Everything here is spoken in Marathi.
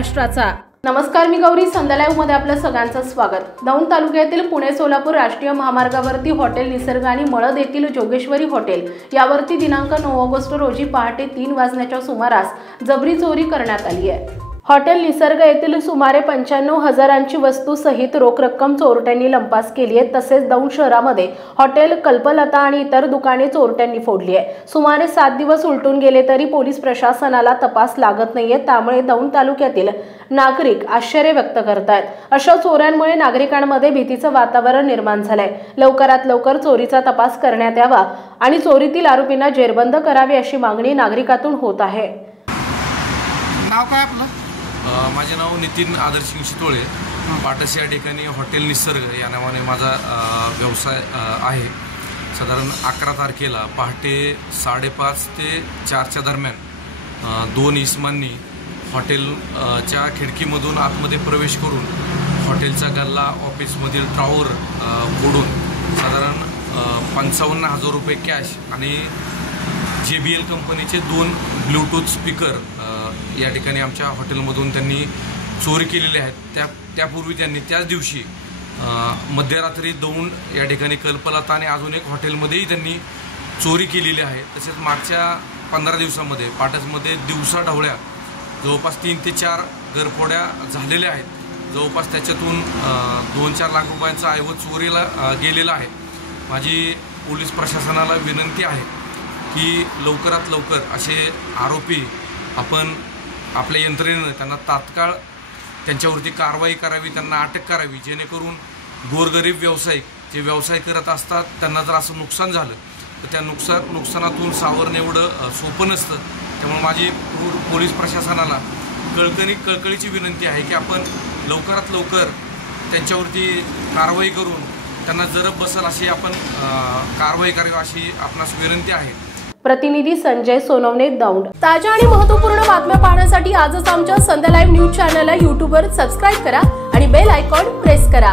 महाराष्ट्राचा। नमस्कार, मी गौरी। संध्या लाईव्ह मध्ये आपलं सगळ्यांचं स्वागत। दौंड तालुक्यातील पुणे सोलापूर राष्ट्रीय महामार्गावरती हॉटेल निसर्ग आणि मळद येथील जोगेश्वरी हॉटेल यावरती दिनांक 9 ऑगस्ट रोजी पहाटे 3 वाजण्याच्या सुमारास जबरी चोरी करण्यात आली आहे। हॉटेल निसर्ग येथील सुमारे 95,000ची वस्तू सहित रोख रक्कम चोरट्यांनी लंपास केली आहे। तसेच दौंड शहरामध्ये हॉटेल कल्पलता आणि इतर दुकाने चोरट्यांनी फोडली आहे। सुमारे 7 दिवस उलटून गेले तरी पोलीस प्रशासनाला तपास लागत नाहीये। त्यामुळे दौंड तालुक्यातील नागरिक आश्चर्य व्यक्त करतात। अशा चोऱ्यांमुळे नागरिकांमध्ये भीतीचं वातावरण निर्माण झालंय। लवकरात लवकर चोरीचा तपास करण्यात यावा आणि चोरीतील आरोपींना जेरबंद करावे अशी मागणी नागरिकातून होत आहे। नाव काय आपलं? माझे नाव नितीन आदर्शसिंग शितोळे। पाटस या ठिकाणी हॉटेल निसर्ग या नावाने माझा व्यवसाय आहे। साधारण 11 तारखेला पहाटे 5:30 ते 4च्या दरम्यान 2 इसमांनी हॉटेलच्या खिडकीमधून आतमध्ये प्रवेश करून हॉटेलचा गल्ला, ऑफिसमधील ड्रॉवर फोडून साधारण 55,000 रुपये कॅश आणि JBL कंपनीचे 2 ब्लूटूथ स्पीकर या ठिकाणी आमच्या हॉटेलमधून त्यांनी चोरी केलेले आहेत। त्यापूर्वी त्यांनी त्याच दिवशी मध्यरात्री दौंड या ठिकाणी कल्पलता आणि अजून एक हॉटेलमध्येही त्यांनी चोरी केलेली आहे। तसेच मागच्या 15 दिवसामध्ये पाटसमध्ये दिवसा ढवळ्या जवळपास 3 ते 4 घरफोड्या झालेल्या आहेत। जवळपास त्याच्यातून 2-4 लाख रुपयांचा ऐवज चोरीला गेलेला आहे। माझी पोलीस प्रशासनाला विनंती आहे की लवकरात लवकर असे आरोपी आपण आपल्या यंत्रणेनं त्यांना तात्काळ त्यांच्यावरती कारवाई करावी, त्यांना अटक करावी, जेणेकरून गोरगरीब व्यावसायिक जे व्यवसाय करत असतात त्यांना जर असं नुकसान झालं तर त्या नुकसानातून सावरणं एवढं सोपं नसतं। त्यामुळे माझी पोलीस प्रशासनाला कळकळीची विनंती आहे की आपण लवकरात लवकर त्यांच्यावरती कारवाई करून त्यांना जरब बसेल अशी आपण कारवाई करावी अशी आपणास विनंती आहे। प्रतिनिधी संजय सोनवणे, दौंड। ताज्या आणि महत्त्वपूर्ण बातम्या पाहण्यासाठी आजच आमच्या संध्या लाईव्ह न्यूज चॅनलला YouTube वर सबस्क्राइब करा आणि बेल आयकॉन प्रेस करा।